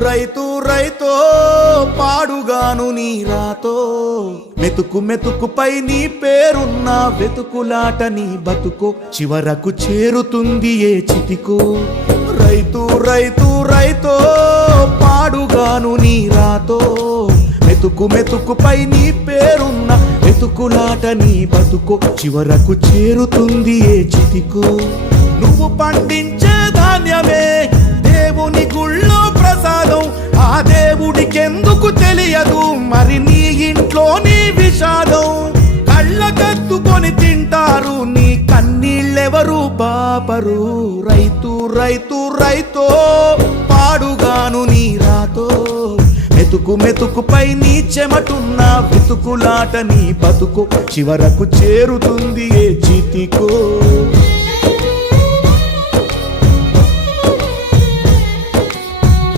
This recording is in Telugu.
రైతు రైతో పాడుగాను నీ రాతో మెతుకు మెతుకుపై నీ పేరున్న వెతుకులాట నీ బతుకో చివరకు చేరుతుంది ఏ చితికో రైతు రైతు రైతో పాడుగాను నీ రాతో మెతుకు మెతుకుపై నీ పేరున్న వెతుకులాట నీ బతుకో చివరకు చేరుతుంది ఏ చితికో నువ్వు పండించే ధాన్యమే దేవుని గుళ్ళో ప్రసాదం ఆ దేవుడికెందుకు తెలియదు మరి నీ ఇంట్లో నీ విషాదం కళ్ళకత్తుకొని తింటారు నీ కన్నీళ్ళెవరు పాపరు రైతు రైతు రైతో పాడుగాను నీ రాతో మెతుకు మెతుకుపై నీ చెమటున్న వెతుకులాట నీ బతుకు చివరకు చేరుతుంది ఏ చితికో